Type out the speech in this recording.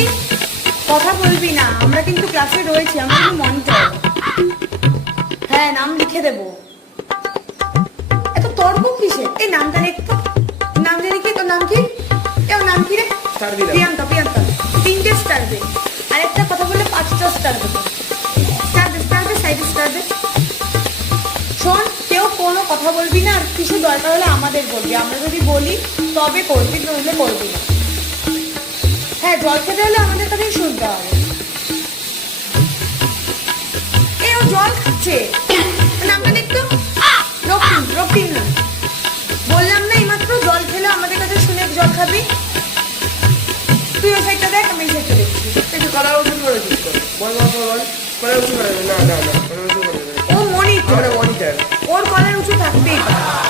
এই, কথা বলবি না, আমরা কিন্তু ক্লাসে রয়েছি, আমরা কিন্তু মনিটর। হ্যাঁ, নাম লিখে দেবো। এত তর্ক কিসে? এই নামটা লিখতো, নাম জানি কি, তোর নাম কি? এর নাম কি রে? প্রিয়াঙ্কা। প্রিয়াঙ্কা 3টে স্টার দে, আর একটা কথা বললে 5টা স্টার দেবো। স্টার দে, সাইডে স্টার দে। শোন, কেউ কোনো কথা বলবি না, আর কিছু দরকার হলে আমাদের বলবি, আমরা যদি বলি তবে করবি, নইলে করবি না। হ্যাঁ, জল খেতে হলে আমাদের কাছেই শুনতে হবে। ও জল খাচ্ছে, নামটা দেখতো রক্তিম না, বললাম না এইমাত্র জল খেলে আমাদের কাছে শুনে জল খাবি। তুই ওই সাইডটা দেখ, আমি এই সাইডটা দেখছি। একটু কালার ওষুধ করেছিস তো, বল কালার ওষুধ করে না, ও মনিটর, ওর কলার উঁচু থাকবেই পারে।